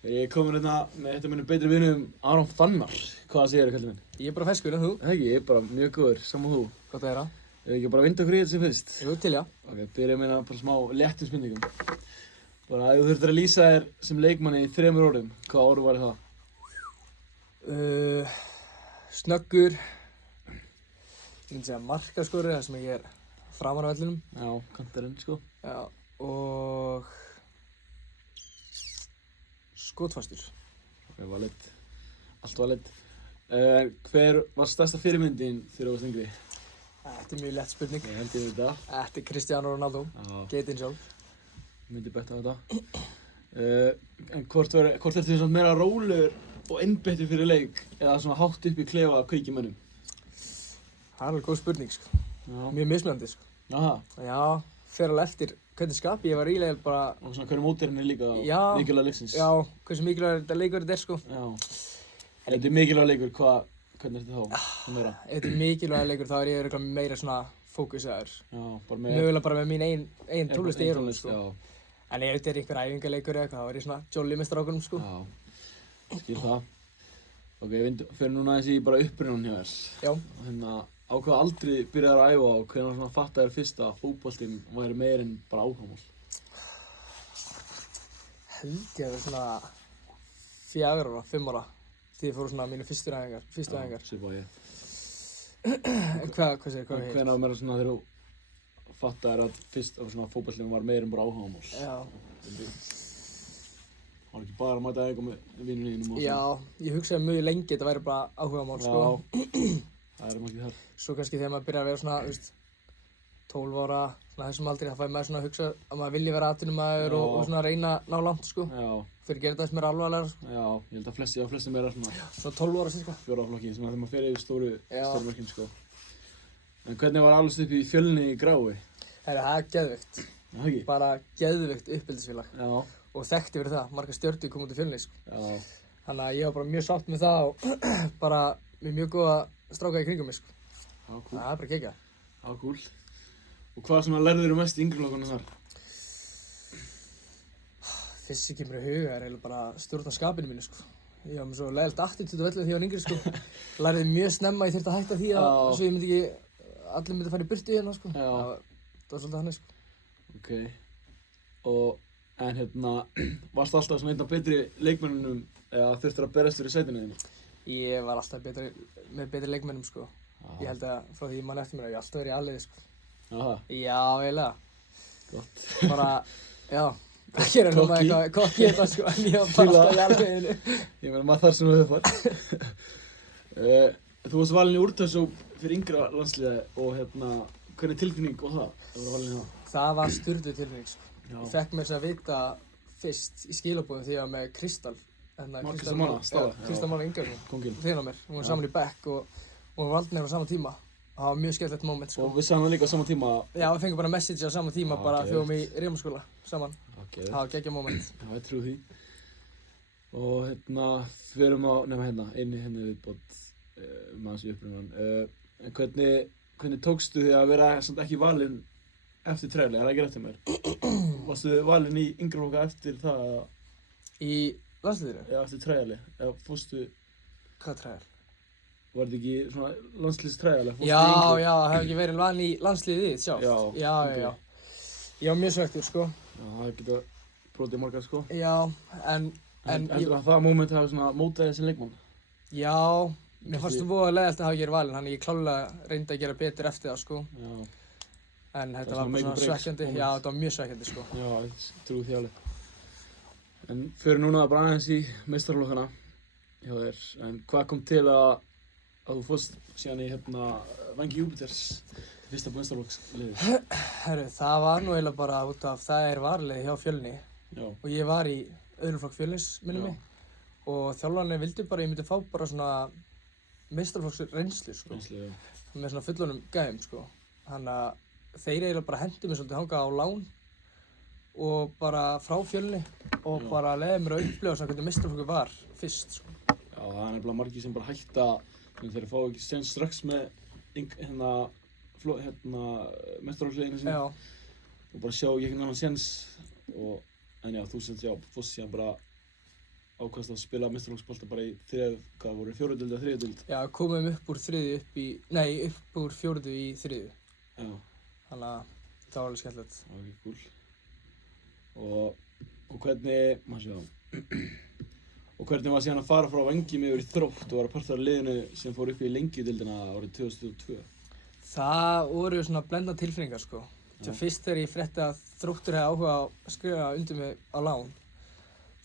Ég er komin hérna með eitt af mínum betri vinum, Aron Fannar. Hvað segirðu, kallinn minn? Ég er bara ferskur, en þú? Ekki, ég er bara mjög góður, saman þú. Gott að heyra. Ef ekki bara vinda okkur í þetta sem fyrst. Jú, til já. Ok, byrjum hérna bara smá léttum spurningum. Bara ef þú þurftir að lýsa þér sem leikmanni í 3 orðum, hvað orð væri það? Snöggur. Ég myndi segja markaskori, það sem ég er framar á vellinum. Já, kantarinn, sko. Já, og skotfastur. Ok, valid. Allt valid. Hver var stærsta fyrirmyndin þegar þú varst yngri? Þetta er mjög létt spurning. Ég held ég við þetta. Þetta er Cristiano Ronaldo. Já, Geitinn sjálf. myndi betta á þetta. En hvort ertu þið svona meira rólegur og einbeittur fyrir leik eða svona hátt upp í klefa að kveikja mönnum? Það er alveg góð spurning, sko. Já. Mjög mismunandi, sko. Aha. Já, fer alveg eftir hvernig skapi ég var eiginlega bara... Og svona hvernig mótirinn er líka Já. mikilvæg leiksins. Já, hversu mikilvægur þetta leikur þetta er, sko. Já. Ef þetta er mikilvæg leikur, hvernig ertu þá? Hvað meira? Ef þetta er mikilvægur leikur, þá er ég örugglega meira svona fókusaður. Já, bara með... Mögulega bara með mín eigin tónlist í eyrunum, sko. Já. En ef þetta er einhver æfingarleikur eða eitthvað, þá er ég svona jolly með strákunum, sko. Já, skil það. Ok, við fyrir núna aðeins í bara upprunann hjá þér. Já. Og hérna, á hvaða aldri byrjaðir að æfa og hvenær svona fattaðir fyrst að fótboltinn væri meir en bara áhugamál? Held ég að það er svona 4 ára, 5 ára. Því ég fór svona mínu fyrstu æfingar. Já, svipað ég. En hvað segir, hvað er Hvenær var meira svona þegar þú fattaðir að fyrst að svona fótboltinn var meir en bara áhugamál? Já. Það var ekki bara að mæta æfingar með vinnunum þínum og Já, ég hugsaði mjög lengi að þetta væri bara áhugamál, sko. Já, það er margir þar. Svo kannski þegar maður byrjar að vera svona, þú veist, 12 ára, svona þessum aldri, þá fær maður svona að hugsa að maður vilji vera atvinnumaður Já. og svona reyna að ná langt, sko. Já, Fyrir að gera þetta þess meira alvarlegra, sko. já, ég held að flestir meira svona Svona 12 ára cirka. 4 flokki, svona þegar maður fer yfir stóru Já. mörkin, sko. En hvernig var alveg upp í Fjölni í Grái? Það er geðveikt. Já, ekki? Bara geðveikt uppeldisfélag. Já, Og þekkti fyrir það, margar stjörnur kom út í Fjölni, sko. já, Þannig að ég var bara mjög sátt með það og bara með mjög góða stráka í kringum mig, sko. já, cool. Það er bara geggjað. Já, cool. Og hvað svona lærðir þú mest í yngri flokkunum þar? Fyrst sem kemur í huga er eiginlega bara að stjórna skapinu mínu, sko. Ég var með svo leiðilegt attitúd á velli þegar ég var yngri, sko. Lærði mjög snemma, ég þurfti að hætta því að Já. svo ég myndi ekki, allir myndi fara í burtu hérna, sko. Já. Það var svolítið hannig, sko. Ok. En hérna, varstu alltaf svona einn af betri leikmönnunum eða þurftir að berast fyrir sætinu þínu? Ég var alltaf með betri leikmennum, sko. Ég held að frá því ég man eftir mér að ég alltaf verið í aðliði, sko. Jaha, Já, eiginlega. gott. Bara, já, það gerir nú með eitthvað kokki þetta, sko, en ég var bara alltaf í aðliðinu. Ég meina maður þar sem þú hefur fætt. Þú varst valinn í úrtagshóp fyrir yngra landsliði og hérna, hvernig tilfinning var það að vera valinn í það? Það var sturluð tilfinning, sko. Já. Ég fekk mér þess að vita fyrst í skilaboðum þegar ég var með Kristall. Kristall Mána, Stalla, já. Kristall Mána Ingarsson. Kónginn. Hliðin á mér. Hún var saman í bekk og hún var valin á sama tíma. Það var mjög skemmtilegt moment, sko. Og við sagðum það líka á sama tíma. Já, við fengum bara message á sama tíma, Já, bara geðveikt. þegar við vorum í Rímaskóla saman. Ok, Það var geggjað moment. já, ég trúi því. Og hérna, förum á, hérna, einu henni viðbót aðeins í upprunnan. En hvernig tókstu þig að vera samt ekki valinn eftir træli? Er það ekki rétt hjá mér? Varstu valinn í yngra flokka eftir það eða? Í landsliðinu? Já, eftir træli. Eða fórstu, Hvað træðar? var þetta ekki svona landsliðstræli? Já, já, það hefði ekki verið valin í landsliðið þitt sjálft. Já, Já. Ég var mjög svekktur, sko. Já, það geta brotið margar, sko. Já, en Heldur að það moment hafi svona mótaðið sem leikmann? Já, mér fannst það voða leiðilegt að hafa ekki verið valinn, þannig ég klálega reyndi að gera betur eftir það, sko. Já, En Það þetta er var svona bara make or svona break svekkjandi. moment. Já, þetta var mjög svekkjandi, sko. já, ég trúi því alveg. En fyrir núna bara aðeins í meistaraflokkana hjá þér. En hvað kom til að þú fórst síðan í hérna Vængi Júpiters, fyrsta meistaraflokksliði? Herru, það var nú eiginlega bara út af það er varliði hjá Fjölni Já, og ég var í öðrum flokk Fjölnis, minnum Já. mig. Og þjálfarnir vildi bara að ég myndi fá bara svona meistaraflokksreynslu, sko. reynslu, já. Með svona fullorðnum gæðum, sko. Þannig að þeir eiginlega bara hentu mig svolítið þangað á lán og bara frá Fjölni og Já. bara leiði mér að upplifa svona hvernig meistaraflokkur var fyrst, sko. Já, það er nefnilega margir sem bara hætta þegar þeir fá ekki séns strax með hérna meistaraflokksliðinu sínu Já, og bara sjá ekki einhvern annan séns en já, þú sem fórst síðan bara ákvaðst að spila meistaraflokksbolta bara í hvað voru, 4. deild eða 3. deild? Já, komum upp úr 3. upp úr 4. í 3. Já. Þannig að það var alveg skemmtilegt. Ok, cool. Og hvernig, maður sjá, og hvernig var síðan að fara frá Vængjum yfir í Þrótt og vera partur af liðinu sem fór upp í Lengjudeildina árið 2002? Það voru svona blendnar tilfinningar sko. Fyrst þegar ég frétti að Þróttur hefði áhuga á að skrifa undir mig á lán,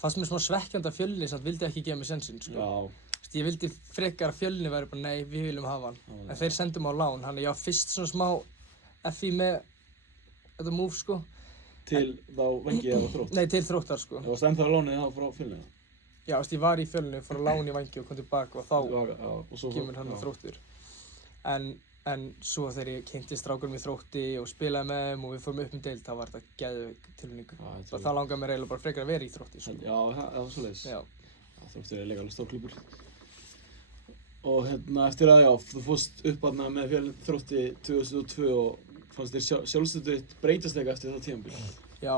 fannst mér svona svekkjandi að Fjölnir samt vildi ekki gefa mér sénsinn sko. Já. Ég vildi frekar að Fjölnir væri bara nei, við viljum hafa hann. En þeir sendu mig á lán, þannig ég var fyrst svona smá FI með þetta move sko. Til þá Vængi eða Þrótt? Nei, til Þróttar sko. Það varst ennþá á lánið þá frá Fjölnir? Já, ég var í Fjölnir, fór á lán í Vængi og kom tilbaka og þá kemur hann á Þróttur. En svo þegar ég kynntist strákunum í Þrótti og spilaði með þeim og við fórum upp deild, þá var þetta geðveik tilfinning. Það langaði mér eiginlega bara frekar að vera í Þrótti sko. Já, það var svoleiðis. Já. Þróttur er líka alveg stór klúbbur. Og eftir að þú fórst upp með Þrótti 2002 og fannst þér sjálfstöðuð breytast eitthvað eftir það tímabil? Já,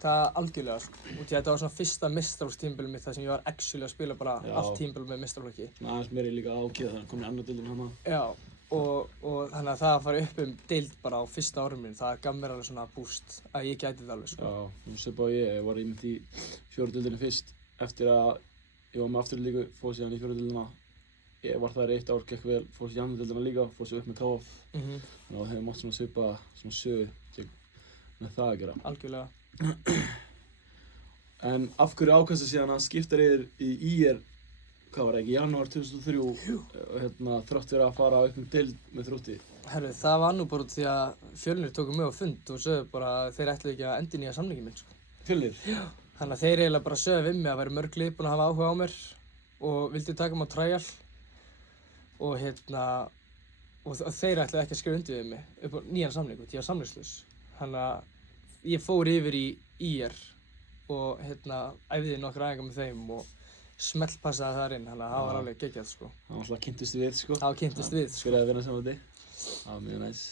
það algjörlega sko. Þetta var svona fyrsta meistaraflokkstímabil mitt þar sem ég var actually að spila bara allt tímabil með meistaraflokki. Svona aðeins meiri líka ákveð þannig að komin í annar deildin hana. Já, og þannig að það að fara upp deild bara á fyrsta árum mínu, það gaf mér alveg svona boost að ég gæti það alveg sko. Já, nú svipað og ég var einmitt í 4. deildinni fyrst eftir að ég var með afturlíku, fór síðan í 4. deildina. Ég var þar 1 ár, gekk vel, fór sér í 2. deildina líka, fór sér upp með KF. Þannig að það hefði mátt svona svipa svona sögu með það að gera. Algjörlega. En af hverju ákvaðstu síðan að skipta yfir í IR, hvað var það ekki, í janúar 2003, þrátt fyrir að fara upp deild með Þrótti? Herru, það var nú bara út því að Fjölnir tóku mig á fund og sögðu bara að þeir ætluðu ekki að endurnýja samninginn minn sko. Fjölnir? Já. Þannig að þeir eiginlega bara sögðu við mig að væri mörg lið búin að hafa áhuga á mér og vildu taka mig á trial og þeir ætluðu ekki að skrifa undir við mig upp á nýjan samning, því ég var samningslaus. Þannig að ég fór yfir í IR og æfði nokkra æfingar með þeim og smellpassaði þar inn, þannig að það var alveg geggjað sko. Það var alltaf kynntist við sko. Það kynntist við sko. Skrifaði vinna saman við þig. Það var mjög næs.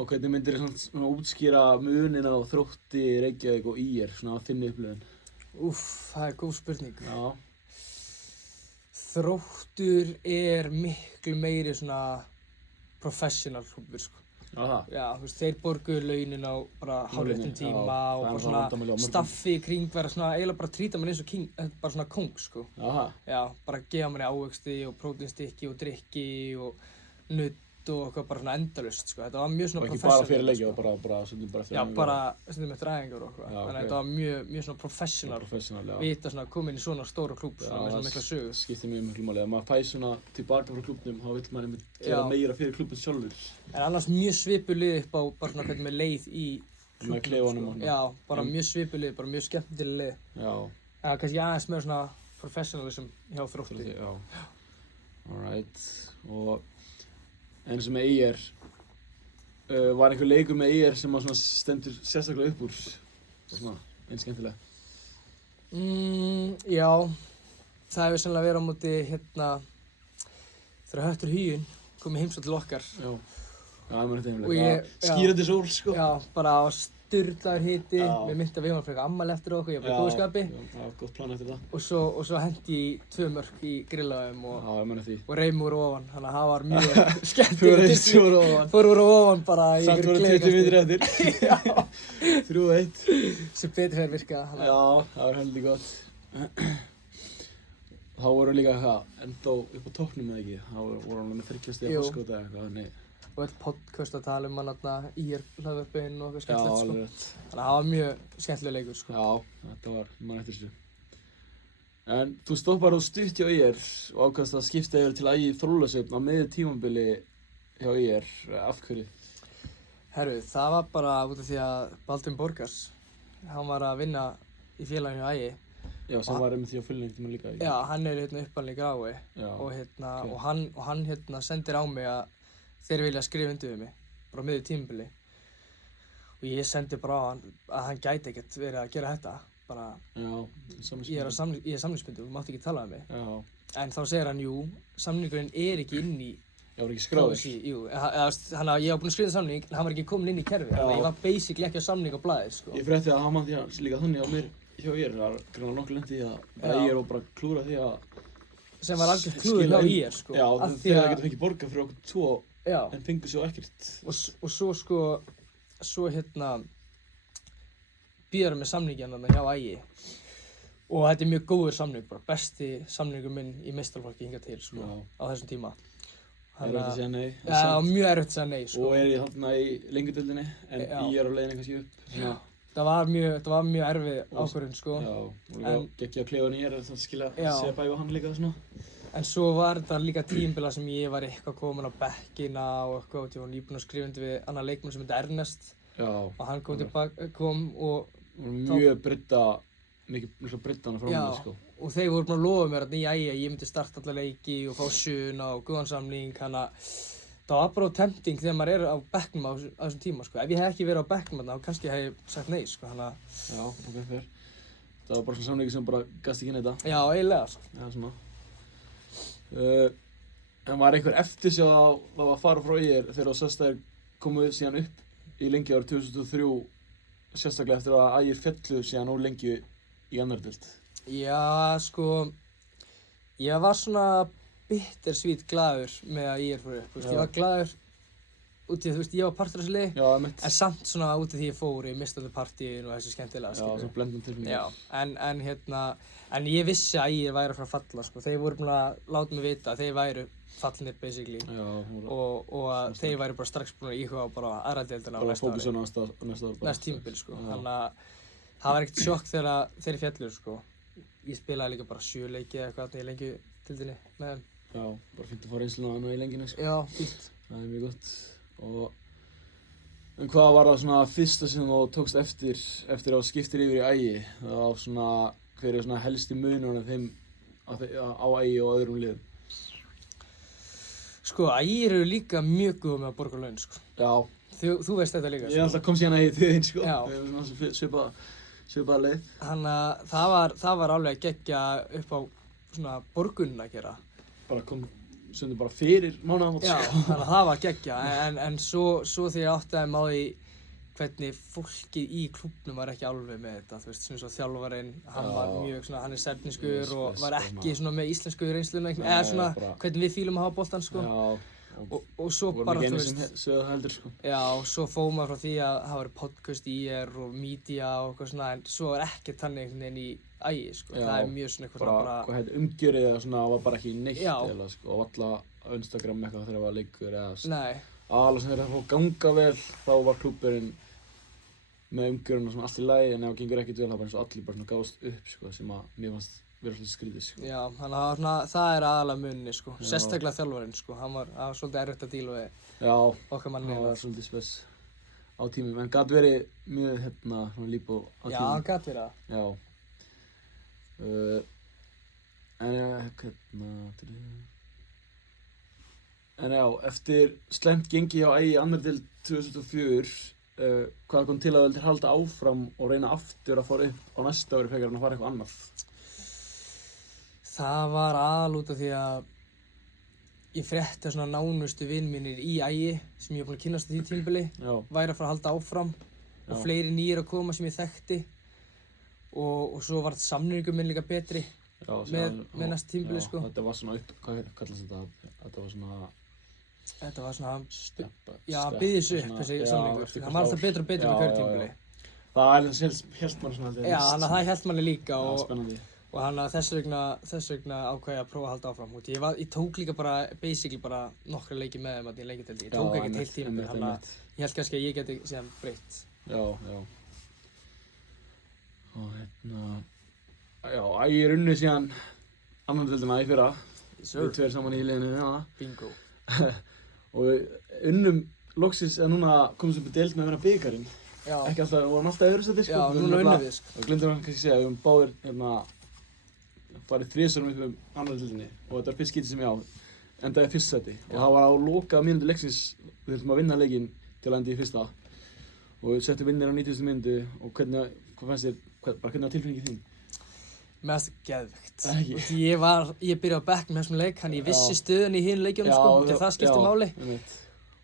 Og hvernig myndir þið svona útskýra munin á Þrótti, Reykjavík og IR, svona að þinni upplifun? Það er góð spurning. Já. Þróttur er miklu meiri svona professional klúbbur sko. Aha. Já, þú veist, þeir borguðu launin á bara hálfréttum tíma og bara svona staffi í kring vera svona, eiginlega bara trýta mér eins og bara svona kóng, sko. Aha. Já, bara gefa mér ávexti og próteinstykki og drykki og nudd og eitthvað bara svona endalaust, sko. Þetta var mjög svona professional. Og ekki bara fyrir leiki, bara stundum bara eftir æfingar? Já, bara stundum eftir æfingar og eitthvað. Þannig að þetta var mjög svona professional. Já. Vita svona, koma inn í svona stóra klúbb, svona með svona mikla sögu. Skiptir mjög miklu máli. Ef maður fæ svona tilbaka frá klúbbnum, þá vill maður einmitt gera meira fyrir klúbbinn sjálfur. En annars mjög svipuð lið upp á bara svona hvernig með leið í klúbbnum. Með kleifunum og svona. Já, bara mjög svipuð lið, bara mjög skemmtileg lið. Já. Já, kannski aðeins meira svona professionalism hjá Þrótti. Já. Alright. Og eins og með IR, var einhver leikur með IR sem að stendur sérstaklega upp úr og svona, eins skemmtilega? Já, það hefur sennilega verið á móti þegar Höttur Huginn kom í heimsókn til okkar. Já, það er heimilegt. Skírandi sól, sko. Já, bara á sturlaður hiti, mér myndi að við varum frekar ammæli eftir okkur, ég var bara í góðu skapi. Já, gott plan eftir það. Og svo hendi ég 2 mörk í grillaðum og reym úr ofan, þannig að það var mjög skemmtilegt. Fór úr ofan bara í ykkur gleðikasti. Samt voru 20 mínútur eftir. Já. 3-1. Sem betur fyrir virkaði. Já, það var heldur gott. Þá voru líka ennþá upp á toppnum eða ekki, þá voru hann með 30 stiga forskota eða eitthvað, þannig. Og öll podcast að tala um hann IR-hlaðvörpinn og eitthvað skemmtilegt sko. Já, alveg rétt. Þannig að það var mjög skemmtileg leikur sko. Já, þetta var, mann eftir þessu. En þú stoppar á stutt hjá IR og ákvaðst að skipta yfir til AG Þorlákshöfn á miðju tímabili hjá IR. Af hverju? Herru, það var bara út af því að Baldvin Borgars, hann var að vinna í félaginu hjá AG. Já, sem var einmitt því á fullningtíma líka. Já, hann er uppalinn í Grái og hann sendir á mig að þeir vilja skrifa undir við mig, bara á miðju tímabili. Og ég sendi bara á hann að hann gæti ekkert verið að gera þetta. Bara, ég er samningsbundinn, þú mátt ekki tala um mig. Já. En þá segir hann, jú, samningurinn er ekki inn í... Já, var ekki skráður? Jú, þannig að ég var búinn að skrifa samning, en hann var ekki kominn inn í kerfið. Þannig að ég var basically ekki á samning á blaðið, sko. Ég frétti að hann man því líka þannig á mér hjá ég var greinlega nokkuð lent í að ég var bara að klúra því að sem var algjört klúður hjá ég sko. Já, þegar það getur fengið borgað fyrir okkur 2 en fengur svo ekkert. Og svo sko, býðar með samninginn hjá Ægi. Og þetta mjög góður samning, bara besti samningur minn í meistaraflokki hingað til sko, á þessum tíma. Erfitt að segja nei. Já, mjög erfitt að segja nei sko. Og ég þarna í lengjudöldinni, en ég á leiðinni kannski upp. Já. Það var mjög erfið ákvörðun sko. Já, og gekk ég að klefa nýjar, það skilja að segja bæði á hann líka svona. En svo var þetta líka tímabila sem ég var eitthvað komin á bekkina og eitthvað, og ég var nýbúinn að skrifa undir við annan leikmann sem heitir Ernest. Já. Og hann kom og mjög mikið bryddan frá mér sko. Og þeir voru búin að lofa mér að ég myndi starta alla leiki og fá sjöuna og góðan samning, þannig að það var bara tempting þegar maður er á bekknum á þessum tíma sko. Ef ég hef ekki verið á bekknum þá kannski hef ég sagt nei sko, þannig að... Já, ok, fair. Það var bara svona samningi sem bara gast ekki neitt. Já, eiginlega sko. Já, svona. En var einhver eftirsjá að fara frá þegar þú sást að þeir komu síðan upp í Lengju árið 2003, sérstaklega eftir að Ægir féllu síðan úr Lengju í annar deild? Já, sko, ég var svona bittersweet glaður með að ég fór upp. Ég var glaður út í að ég var partur af þessu liði, en samt svona út í því ég fór í mistandi partíin og þessu skemmtilega. Já, svona blendum tilfinningar. Já, en ég vissi að ég væri að fara að falla sko. Þeir voru búin að láta mig vita að þeir væru fallnir basically. Já, og að þeir væru bara strax búin að íhuga bara aðra deildina á næsta ári. Bara fókusun á næsta ári. Næsta tímabil sko. Þannig að það var ekkert sjokk þegar þeir féllu sko. Ég spilaði líka bara 7 leiki eða eitthvað í Lengjudeildinni með þeim. Já, bara fínt að fá reynsluna í Lengjunni sko. Já, fínt. Það er mjög gott. En hvað var það svona fyrsta sem þú tókst eftir að þú skiptir yfir í Ægi? Það var svona, hver er svona helsti munurinn af þeim á Ægi og öðrum liðum? Sko, Ægi eru líka mjög góð með að borga laun sko. Já. Þú veist þetta líka sko. Ég alltaf kom síðan Ægi til þín sko. Já. Við erum svona svipaða leið. Þannig að það var alveg að gegja upp á svona borgunina að gera. Bara kom stundum bara fyrir mánaðamót sko. Já, þannig að það var geggja, en svo þegar ég áttaði mig á því hvernig fólkið í klúbbnum var ekki alveg með þetta, þú veist, svona þjálfarinn, hann var mjög svona, hann er serbneskur og var ekki svona með íslensku reynsluna, eða svona hvernig við fílum að hafa boltann sko. Já, og svo bara, þú veist, sko. Já, og svo fór maður frá því að það var podcast í og media og eitthvað svona, en svo var ekkert þannig einhvern veginn í Ægi sko, það er mjög svona eitthvað bara... Hvað heit umgjörið eða svona, var bara ekki neitt eða sko, og alla á Instagram eitthvað þegar það var leikur eða... Nei. Alveg sem þegar það fór að ganga vel, þá var klúbburinn með umgjöruna svona allt í lagi, en ef það gengur ekkert vel, þá bara eins og allir bara svona gáðst upp sko, sem að mér fannst vera svolítið skrítið sko. Já, þannig að það er aðalega munni sko, sérstaklega þjálfarinn sko, það var svolítið erfitt að díla við okkar manni. Já, það var svolítið spes á tímum, en gat verið mjög svona líbó á tímum. Já, hann gat verið það. Já. En já, eftir slæmt gengi hjá Ægi í annar deild 2004, hvað kom til að þú vildir halda áfram og reyna aftur að fara upp á næsta ári frekar en að fara eitthvað annað? Það var aðal út af því að ég frétti að svona nánustu vinn mínir í Ægi sem ég var búinn að kynnast á því tímabili væri að fara að halda áfram og fleiri nýir að koma sem ég þekkti. Og svo var samningum minn líka betri með næsta tímabili sko. Já, þetta var svona hvað kallast þetta? Þetta var svona, já, hann byggðis upp þessi samningur. Hann var alltaf betri og betri með hverju tímabili. Það hélt manni svona heldur. Já, þannig að það hélt manni líka og hann að þess vegna ákvað ég að prófa að halda áfram. Ég tók líka bara, basically bara nokkra leiki með þeim í Lengjudeildinni. Ég tók ekkert heilt tímabil, þannig að ég held kannski að ég geti síðan breytt. Já. Og já, Ægi unnið síðan annan deildina í fyrra. Við tveir saman í liðinu hérna. Bingo. Og við unnum loksins að núna komumst upp í deild með að vera bikarinn. Já. Ekki alltaf, við vorum alltaf í öðru sæti sko. Já, núna unnum við sko. Og glemdum kannski að segja, við höfum báðir farið 3 sinnum upp um annar deildinni og þetta var fyrst skipti sem ég á. Endaði í fyrsta sæti. Og það var á lokaða mínútu leiksins, við þurftum að vinna leikinn til að enda í fyrsta. Og við settum vinnir á 90. mínútu og hvað fannst þér? Hvernig var tilfinningin þín? Mér fannst það geðveikt. Ég byrjaði á bekknum þessum leik, þannig ég vissi stöðunni í hinu leikjunum sko, það skipti máli.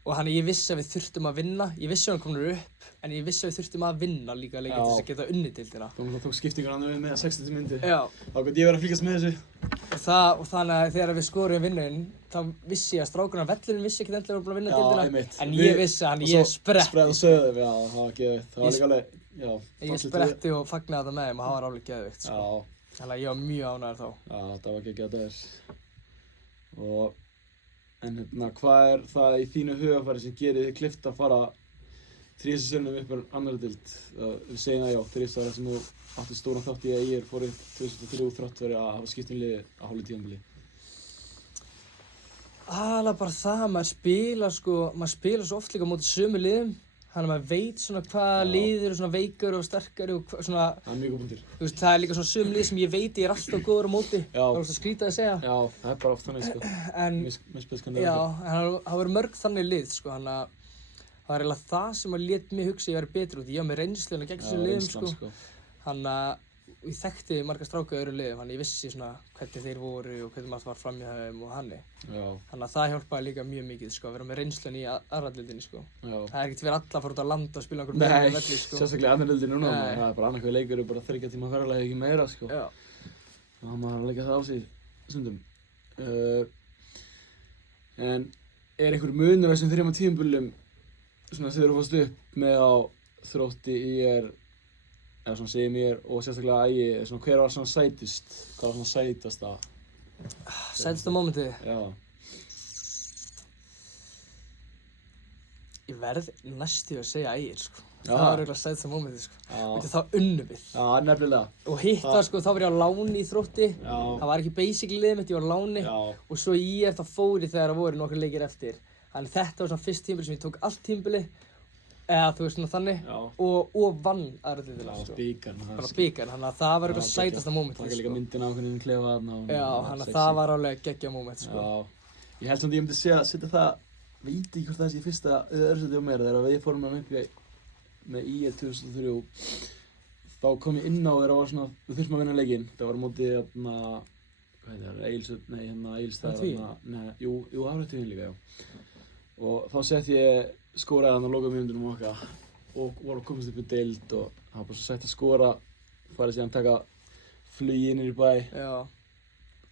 Og og hann ég vissi að við þurftum að vinna, ég vissi að hann komur upp, en ég vissi að við þurftum að vinna líka leikinn til þess að geta unnið deildina. Þú tók skiptingarna með 60 mínútur. Já. Þá gæti ég verið að fylgjast með þessu. Og þannig að þegar við skorum vinnuðinn, þá vissi ég að strákurinn á vellinum vissi ekkert endilega að vera búin að vinna deildina. En ég vissi að ég spretti. Og sögðum, já, það var geðveikt. Það var líka alveg, já. Ég spretti og fagnaði þetta með þeim og það var alveg geðveikt, sko. Já. Þannig að ég var mjög ánægður þá. Já, það var geggjað dagur. En hvað það í þínu hugafæri sem gerir þig kleift að fara þrisvar upp úr annarri deild? Við segjum það já, þrisvar sem þú átti stóran þátt í að fór upp 2003 þrátt fyrir að hafa skipt liði á hálfu tímabili. Alveg bara það, maður spilar svo oft líka á móti sömu liðum. Þannig að maður veit svona hvaða lið eru svona veikari og sterkari og svona... Það mjög góð punktur. Þú veist, það líka svona sömu lið sem ég veit ég alltaf góður á móti. Já. Það er skrítið að segja. Já, það bara oft þannig, sko. Já, en það voru mörg þannig lið, sko, þannig að það var eiginlega það sem að lét mig hugsa ég væri betri út. Ég var með reynsluna gegn þessum liðum, sko. Þannig að ég þekkti marga stráka í öðrum liðum, þannig ég vissi svona hvernig þeir voru og hvernig maður var framhjá þeim og hannig. Þannig að það hjálpaði líka mjög mikið, sko, að vera með reynsluna í aðra deildinni, sko. Það er ekkert fyrir alla að fara út á land og spila einhverjum meira velli, sko. Nei, sérstaklega annar deildin núna, það er bara annarkvæði leikur og bara 3 tíma ferðalag ekki meira, sko. Það maður að leggja það á sig stundum. En er einhver munur á þessum 3 tímabilum svona þegar þú fórst upp með á Þrótti, ÍR eða svona segir mér og sérstaklega Ægi, svona hver var svona sætust? Hvað var svona sætasta? Sætasta mómentið? Já. Ég verð næstu að segja Ægir, sko. Það var örugglega sætasta mómentið, sko. Þá unnum við. Já, nefnilega. Og hitt var, sko, þá var ég á láni í Þrótti. Það var ekki basically liðið mitt, ég var á láni. Og svo ÍR þá fór ég þegar það voru nokkrir leikir eftir. Þannig þetta var svona fyrst tímabili sem ég tók allt tímabili. Eða þú veist svona þannig og vann aðra deildina, sko. Bikarn. Bara bikarn, þannig að það var eitthvað sætasta mómentið, sko. Það var líka myndina á hvernig klefa þarna. Já, þannig að það var alveg geggjað móment, sko. Já. Ég held samt ég myndi setja það, veit ekki hvort það sé fyrsta eða öðru sæti á mér, þegar við fórum upp með ÍR 2003. Þá kom ég inn á þegar það var svona, við þurftum að vinna leikinn. Það var á móti hvað heitir það, Egilsstaðir, og þá sett ég skóraði hann á lokamínútunum okkar og voru að komast upp í deild og það var bara svo sætt að skora, farið síðan taka flugi inn í bæ. Já.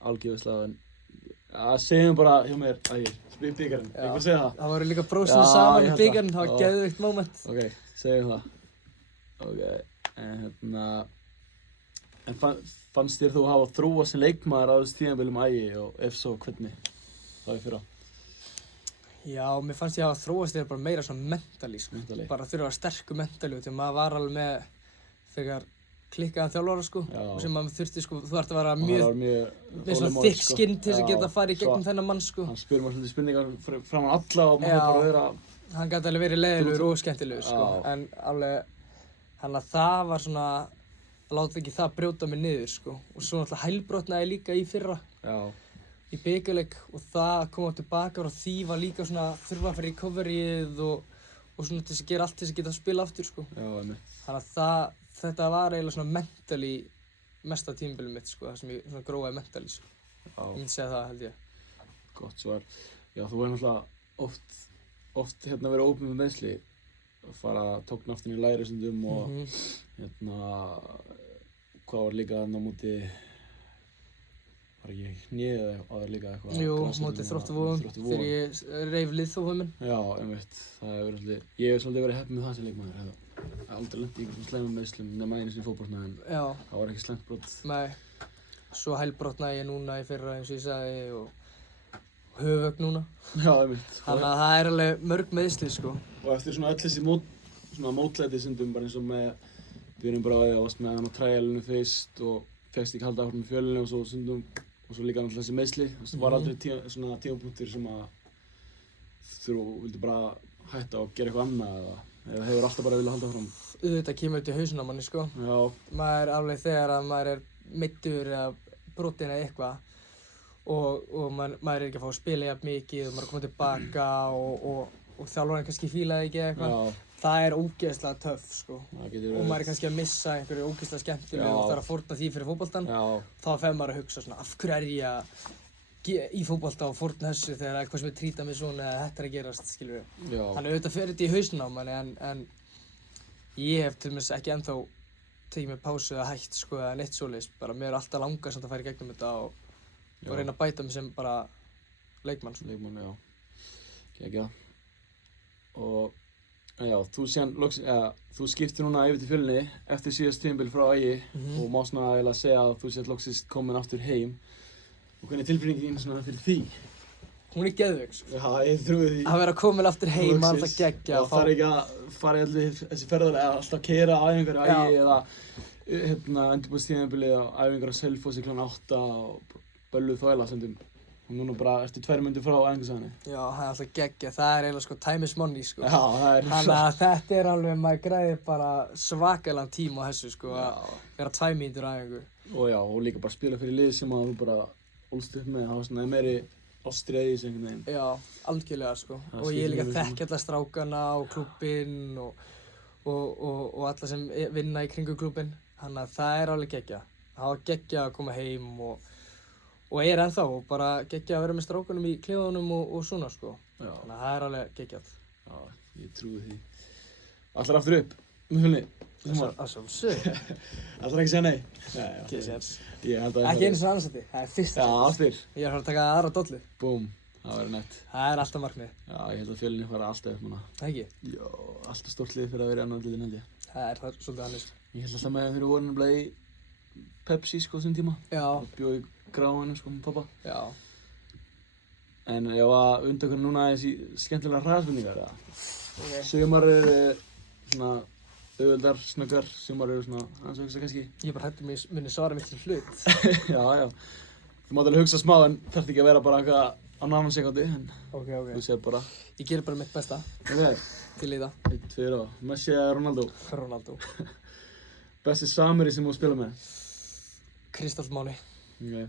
Algjörðislega, en segjum bara hjá mér, Ægir, spil bikarinn, eitthvað segja það? Það voru líka brósinu saman í bikarinn, það var geðveikt moment. Ok, segjum það. En fannst þér þú að hafa þróað sem leikmaður á þessu tímabilum Ægi og ef svo, hvernig? Það í fyrra? Já, mér fannst ég að þróast þér bara meira svona mentally, sko. Bara þurfa að vera sterkur mentally, því maður var alveg með þegar klikkaðan þjálfara, sko. Og sem maður þurfti, sko, þú þarft að vera með svona thick skin til þess að geta farið í gegnum þennan mann, sko. Hann spyr maður svolítið spurningar framan alla og maður bara vera... Hann gæti alveg verið leiðilegur og skemmtilegur, sko. En alveg, þannig að það var svona, að láta ekki það brjóta mig niður, sko. Og svo náttúrulega hælbrotnaði ég líka í fyrra. Í bikarleik og það að koma tilbaka frá því var líka svona þurfa að fara í recoveryið og svona til þess að gera allt til þess að geta að spila aftur, sko. Já, einmitt. Þannig að þetta var eiginlega svona mentally mesta tímabilið mitt, sko, það sem ég svona gróaði mentally, sko. Já. Ég myndi segja það, held ég. Gott svar. Já, þú hefur náttúrulega oft verið ópinn með meiðsli að fara tókn aftur í læri stundum og hvað var líka þarna á móti var ekki hnéð eða áður líka eitthvað? Jú, mótið Þróttarvogum þegar ég reif liðþófið minn. Já, einmitt. Ég hef svolítið verið heppinn með það sem leikmaður. Ég hef aldrei lent í einhverjum slæmum meiðslum nema einu sinni í fótbolta en það var ekki slæmt brot. Nei. Svo hælbrotnaði ég núna í fyrra eins og ég sagði og höfuðhögg núna. Já, einmitt. Þannig að það er alveg mörg meiðsli, sko. Og eftir svona öll þessi mótlæti stundum bara eins og við erum bara að varst með hann á trialinu fyrst og fékkst ekki halda áfram með fjölunni og svo stundum og svo líka náttúrulega þessi meiðsli. Það var aldrei svona tímapunktur sem að þú vildi bara hætta og gera eitthvað annað eða hefur alltaf bara viljað halda áfram? Auðvitað kemur þetta í hausinn á manni, sko. Já. Maður er alveg þegar að maður er meiddur eða brotinn eða eitthvað og maður er ekki að fá að spila jafn mikið og maður er að koma tilbaka og þjálfarinn kannski fílaði ekki eða eitthvað. Já. Það er ógeðslega töff, sko. Og maður er kannski að missa einhverju ógeðslega skemmtilegu og það er að fórna því fyrir fótboltann. Já. Þá fer maður að hugsa svona, af hverju er ég að í fótbolta og fórna þessu þegar eitthvað sem er trýtað með svona eða þetta er að gerast, skilur við. Já. Þannig auðvitað fer þetta í hausinn á manni en ég hef til dæmis ekki ennþá tekið mér pásu eða hætt sko eða neitt svoleiðis. Bara mér er alltaf langað samt að fara í gegnum þetta og reyna að bæta mig sem bara leikmann. Leikmann, já. Geggjað. Og já, þú skiptir núna yfir til Fjölni eftir síðast tímabil frá Ægi og má svona eiginlega segja að þú sért loksins komin aftur heim. Og hvernig er tilfinningin þín svona fyrir því? Hún er geðveik sko. Já, ég trúi því. Að vera komin aftur heim, alltaf geggja. Það er ekki að fara í allir þessi ferðalag eða alltaf keyra æfingar í Ægi eða undirbúningstímabilið á æfingar á Selfossi kl. 8 og bölluð þvæla stundum. Og núna bara ertu 2 mínútur frá æfingarsvæðinu. Já, það er alltaf geggja. Það er eiginlega sko time is money sko. Já, það er Þannig að þetta er alveg, maður græðir bara svakalega tíma á þessu sko að vera 2 mínútur á æfingu. Og líka bara spila fyrir lið sem að þú bara ólst upp með. Það var svona meiri ástríða í þessu einhvern veginn. Já, algjörlega sko. Og ég líka þekki alla strákana og klubbinn og alla sem vinna í kringum klubbinn. Þannig að það er alveg geggja. Það var geggja að koma heim og er ennþá og bara geggja að vera með strákunum í klefunum og svona sko. Já. Þannig að það er alveg geggjað. Já, ég trúi því. Allar aftur upp með Fjölni. Að sjálfsögðu. Ætlarðu ekki að segja nei? Nei, ekki séns. Ekki einu svona annarsæti, það er fyrsta sæti. Já, aftur. Ég er að fara að taka aðra dollu. Búm, það verður nett. Það er alltaf markmið. Já, ég held að Fjölni fara alltaf upp núna. Ekki? Já, alltaf stórt lið fyrir að vera í annan deildinni held ég. Það er svolítið þannig sko. Ég held alltaf með þeim fyrir voru nefnilega í Pepsi sko þessum tíma. Já. Og bjó í gráinu sko með pappa. Já. En ég var að unda okkur núna þessi skemmtilega hraðspurningar Sumar eru svona auðveldar, snöggar, sumar eru svona aðeins að hugsa kannski. Ég er bara hræddur mig muni svara mitt til hlut. Já. Þú mátt alveg hugsa smá en þarf ekki að vera bara eitthvað á nanosekúndu en Ok. þú sér bara. Ég gerir bara mitt besta. Ok. Til í það. 1, 2 og Messi eða Ronaldo? Ronaldo. Besti samherji sem þú spila með? Kristall Máni. Ok.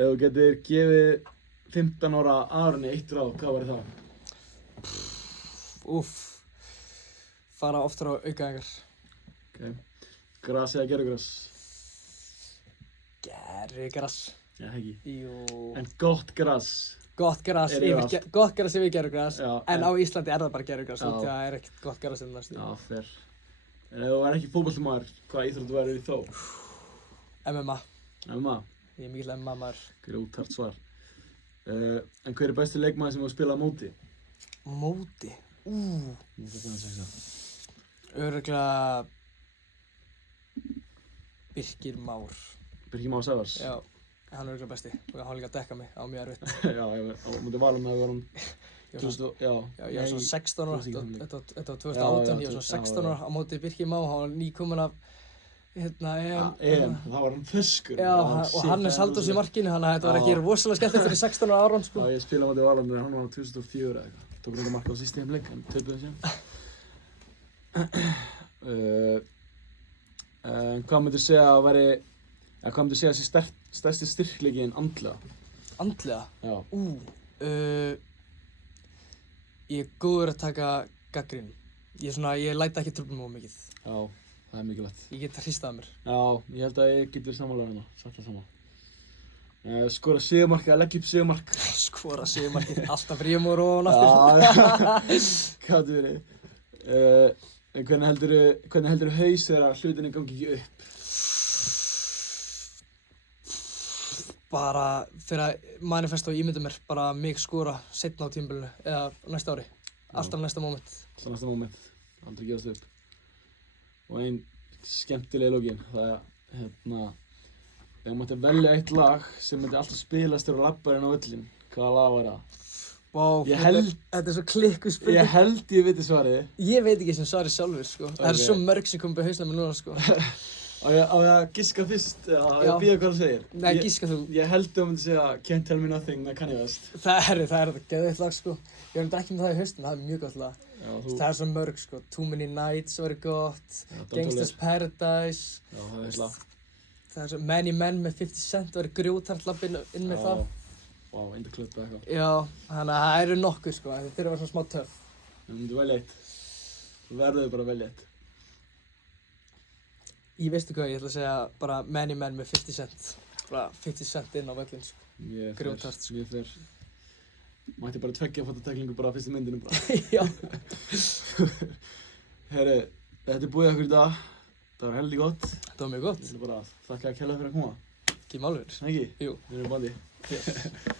Ef þú getur gefið 15 ára Aroni eitt ráð, hvað væri það? Úff. Fara oftar á aukaæfingar. Ok. Gras eða gervigras? Gervigras. Já, ekki. Jú. En gott gras? Gott gras yfir gervigras, en á Íslandi er það bara gervigras, Já. Það er ekkert gott gras en næstu. Já, fair. En ef þú væri ekki fótboltamaður, hvaða íþrótt værir í þá? MMA. MMA? Ég er mikill MMA maður. Grjóthart svar. En hver er besti leikmaður sem þú spila á móti? Móti? Nú þetta er það. Örugglega Birkir Már. Birkir Már Sævars? Já, hann er örugglega besti og hann líka að dekka mig á mjög erfitt. Já, á móti Valum var hann 2000, já. Ég var svona 16 ára, þetta var 2018, ég var svona 16 ára á móti Birkir Már, hann var nýkominn af EM, það var hann feskur. Já, og Hannes Halldórs í markinu, þannig að þetta var ekki rosalega skemmtilegt fyrir 16 ára áran sko. Já, ég spilaði á móti Valum þegar hann var 2004 eða eitthvað. Tók reynda marka á síðasta leik, en töpuðu síðan. En hvað myndir segja að veri, eða hvað myndir segja að sé stærsti styrkleikinn andlega? Andlega? Já. Ég er góður að taka gagnrýni. Ég læta ekki trufla mig of mikið. Já, það er mikilvægt. Ég get hristað af mér. Já, ég held að ég get verið sammála hérna, sagt það sama. Skora sigurmark eða leggja upp sigurmark? Skora sigurmarkið, alltaf fríumór og aftur. Já, hvað þú verið. En hvernig heldurðu haus þegar hlutinni gangi ekki upp? Bara fyrir að manifesta og ímynda mér bara mig skora seinna á tímabilinu eða næsta ári. Alltaf næsta moment. Alltaf næsta moment, aldrei gefast upp. Og einn skemmtileg lógin, það er ef þú mætti velja eitt lag sem myndi alltaf spilast þegar þú labbar inn á völlinn, hvaða lag væri það? Vá, þetta er svo klikkuð spurning. Ég held ég viti svarið. Ég veit ekki sem svarið sjálfur sko. Okay. Það eru svo mörg sem komið upp í hausnum núna sko. Á ég að giska fyrst, eða á ég að bíða hvað það segir? Nei, giska þú. Ég held þú myndi segja Can't Tell Me Nothing með Kanye West. Það er þetta geðveikt lag sko. Ég var ekki með það í hausnum, það er mjög gott lag. Já, það er svo mörg sko. Too Many Nights væri gott, Gangsta's Paradise. Já, það er slag. Það er svo Many Men með 50 Cent væri grjóthart lapp inn með það. Vá, in the club eða eitthvað. Já, þannig að það eru nokkuð sko, þetta þurfa að vera svona smá töff. En þú velja eitt. Þú verður bara að velja eitt. Ég veistu hvað, ég ætla að segja bara Many Men með 50 Cent. bara 50 cent inn á völlinn, sko. Grjótart, sko. Ég fer, mætti bara tveggja fótateklingu bara á fyrstu myndinu bara. Já. Herri, þetta búið okkur í dag. Það var heldur gott. Það var mjög gott. Ég vil bara þakka kærlega fyrir að koma. Ekki málur. Ekki? Jú. Við erum bandi.